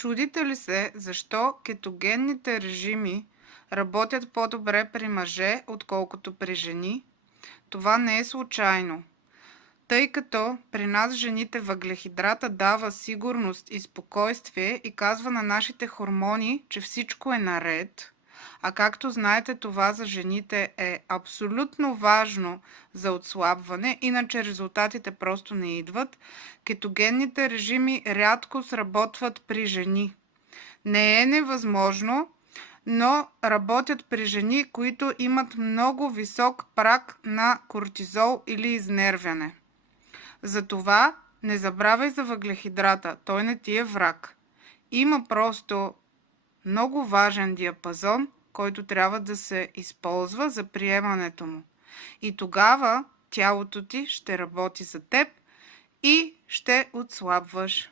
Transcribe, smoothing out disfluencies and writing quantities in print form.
Чудите ли се защо кетогенните режими работят по-добре при мъже, отколкото при жени? Това не е случайно. Тъй като при нас жените въглехидрата дава сигурност и спокойствие и казва на нашите хормони, че всичко е наред, а както знаете, това за жените е абсолютно важно за отслабване, иначе резултатите просто не идват, кетогенните режими рядко сработват при жени. Не е невъзможно, но работят при жени, които имат много висок праг на кортизол или изнервяне. Затова не забравяй за въглехидрата, той не ти е враг. Има просто много важен диапазон, който трябва да се използва за приемането му. И тогава тялото ти ще работи за теб и ще отслабваш.